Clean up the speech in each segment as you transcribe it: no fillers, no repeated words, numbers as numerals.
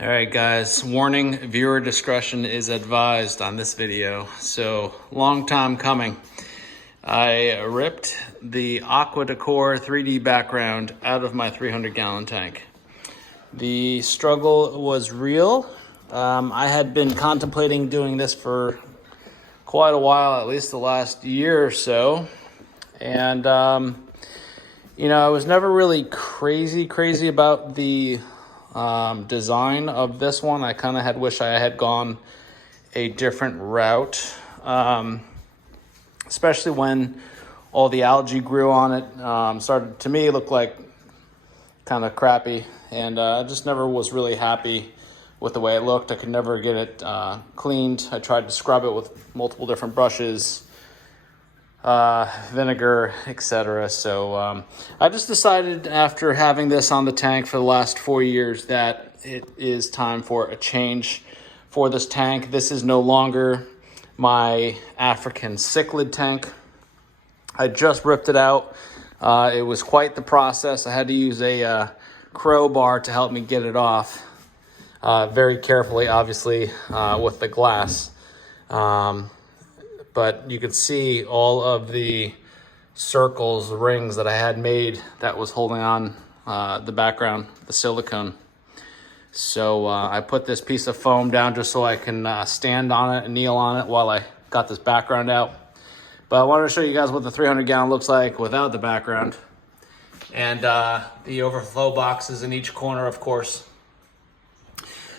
All right, guys, warning, viewer discretion is advised on this video. So, long time coming. I ripped the Aqua Decor 3D background out of my 300-gallon tank. The struggle was real. I had been contemplating doing this for quite a while, at least the last year or so. And, I was never really crazy about the design of this one. I kind of had wished I had gone a different route, especially when all the algae grew on it. Started to me look like kind of crappy, and I just never was really happy with the way it looked. I could never get it cleaned. I tried to scrub it with multiple different brushes, vinegar, etc. So I just decided after having this on the tank for the last 4 years that it is time for a change for this tank. This is no longer my African cichlid tank. I just ripped it out. It was quite the process. I had to use a crowbar to help me get it off very carefully, obviously, with the glass. But you could see all of the circles, the rings that I had made that was holding on the background, the silicone. So I put this piece of foam down just so I can stand on it and kneel on it while I got this background out. But I wanted to show you guys what the 300-gallon looks like without the background. And the overflow boxes in each corner, of course.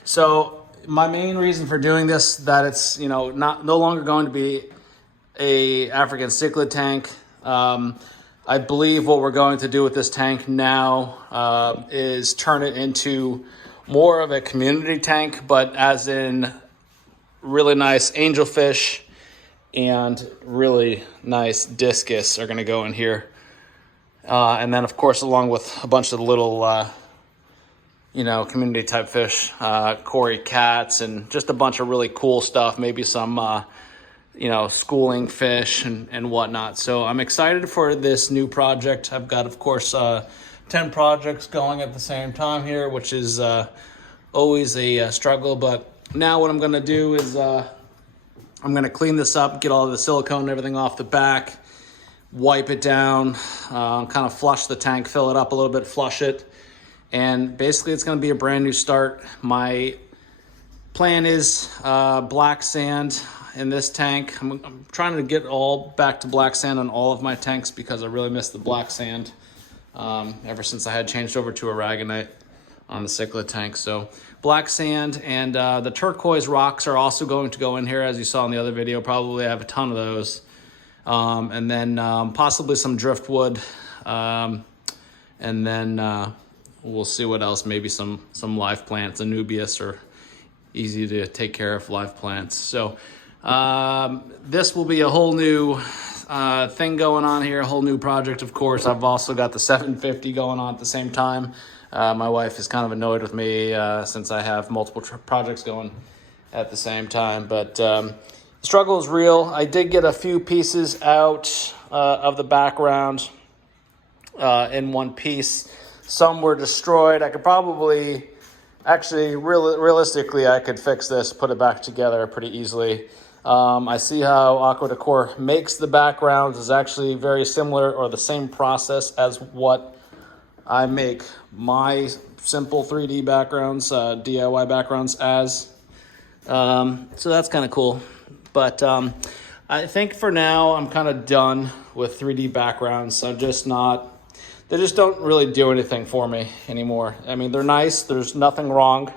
So my main reason for doing this, that it's no longer going to be a African cichlid tank. I believe what we're going to do with this tank now is turn it into more of a community tank, but as in really nice angelfish and really nice discus are going to go in here. And then, of course, along with a bunch of little, community type fish, Cory cats, and just a bunch of really cool stuff, maybe some schooling fish and whatnot. So I'm excited for this new project. I've got, of course, 10 projects going at the same time here, which is always a struggle. But now what I'm going to do is I'm going to clean this up, get all of the silicone and everything off the back, wipe it down, kind of flush the tank, fill it up a little bit, flush it. And basically it's going to be a brand new start. My plan is black sand in this tank. I'm trying to get all back to black sand on all of my tanks because I really miss the black sand ever since I had changed over to aragonite on the cichlid tank. So black sand and the turquoise rocks are also going to go in here, as you saw in the other video. Probably have a ton of those. And then possibly some driftwood. And then we'll see what else, maybe some live plants. Anubias are easy to take care of live plants. So this will be a whole new thing going on here, a whole new project, of course. I've also got the 750 going on at the same time. My wife is kind of annoyed with me since I have multiple projects going at the same time. But the struggle is real. I did get a few pieces out of the background in one piece. Some were destroyed. I could probably, actually, realistically, I could fix this, put it back together pretty easily. I see how Aqua Decor makes the backgrounds is actually very similar or the same process as what I make my simple 3D backgrounds, DIY backgrounds as. So that's kind of cool. But I think for now I'm kind of done with 3D backgrounds. I'm just not, they just don't really do anything for me anymore. I mean, they're nice. There's nothing wrong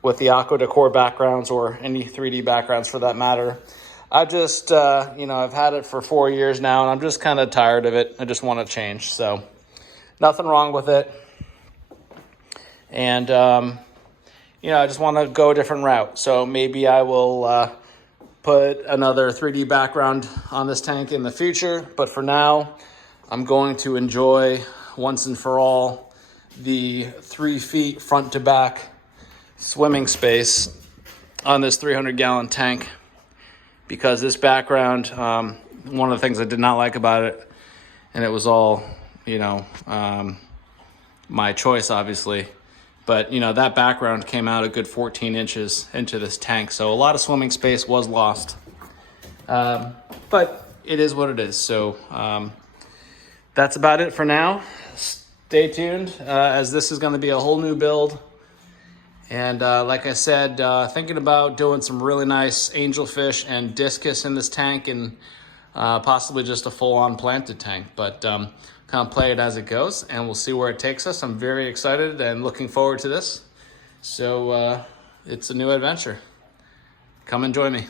with the Aqua Decor backgrounds or any 3D backgrounds for that matter. I just, I've had it for 4 years now and I'm just kind of tired of it. I just want to change. So nothing wrong with it. And, I just want to go a different route. So maybe I will put another 3D background on this tank in the future. But for now, I'm going to enjoy once and for all the 3 feet front to back swimming space on this 300-gallon tank, because this background, one of the things I did not like about it, and it was all, my choice, obviously, But, you know, that background came out a good 14 inches into this tank. So a lot of swimming space was lost. But it is what it is. So that's about it for now. Stay tuned, as this is going to be a whole new build. And like I said, thinking about doing some really nice angelfish and discus in this tank, and possibly just a full-on planted tank. But kind of play it as it goes, and we'll see where it takes us. I'm very excited and looking forward to this. So it's a new adventure. Come and join me.